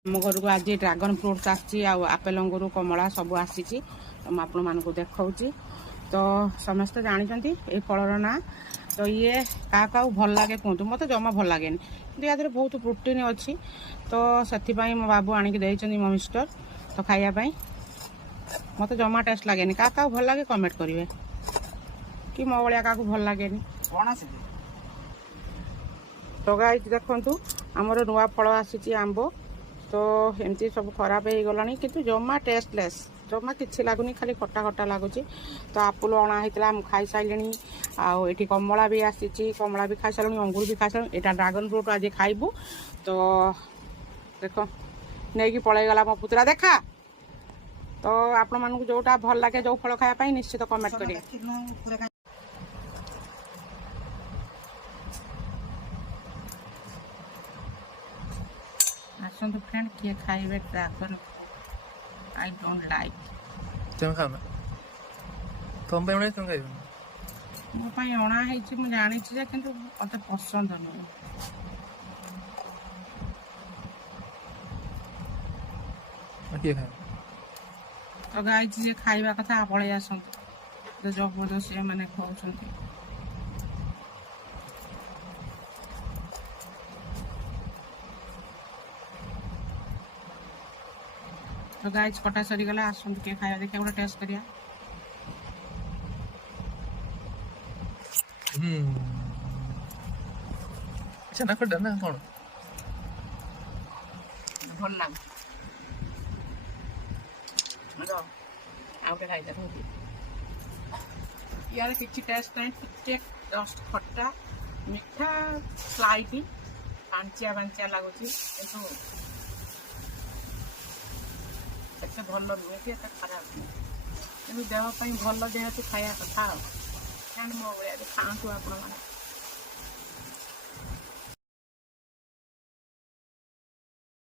आम घर को आज ड्रागन फ्रुट्स आपेल अंगूर कमला सब आसी आपण मान देखा तो समस्ते जानते ये फलर ना तो ये क्या भल लगे कहतु मत जमा भल लगे कि या बहुत प्रोटीन अच्छी तो से मो बाबू आणिकी मो मिस्टर तो खायापाई मत जमा टेस्ट लगे क्या भल लगे कमेंट करेंगे कि मो भाया क्या भल लगे तो गाइस देखु आमर नुआ फल आसी आंब तो एमती सब खराब हो गला कि जमा टेस्टलेस जमा कि लगुनि खाली खटा खटा लगुच तो आपुल अणा होता खाई सारे आठी कमला भी आसी कमला भी खाई सारे अंगूर भी खाई सारे यहाँ ड्रागन फ्रूट आज खाइबू तो देख नहीं पलैगला मो पुतरा देखा तो आपण मानक जोटा भल लगे जो फल खायापाई निश्चित कमेंट करें। आसतु फ्रेंड किए खाइबे ड्रागन आई डोंट लाइक तुम खाओ ना तुम पे उन्हें तुम खाइबे मो पई अणा हेछि मु जानि छी किंतु मते पसंद नहीं किए खाओ तो गाइस जे खाइबा कथा पळे आसन तो जबरदस्त माने खाउछंती तो गाइस कटा सरी गला आसन के खाया देखिए गोटे टेस्ट करिया चना खड़ा ना कौन भल लाग रो आउटे खाइ देखो यार किछि टेस्ट नहीं ठीक जस्ट खट्टा मीठा स्लाइटली पांचिया पांचिया लागुची किंतु एते भल नुहे कि एते खराब नुहे कि देहपाई भल जेहेतु खाया कथा खाण मो भाया खातु आपण मैंने।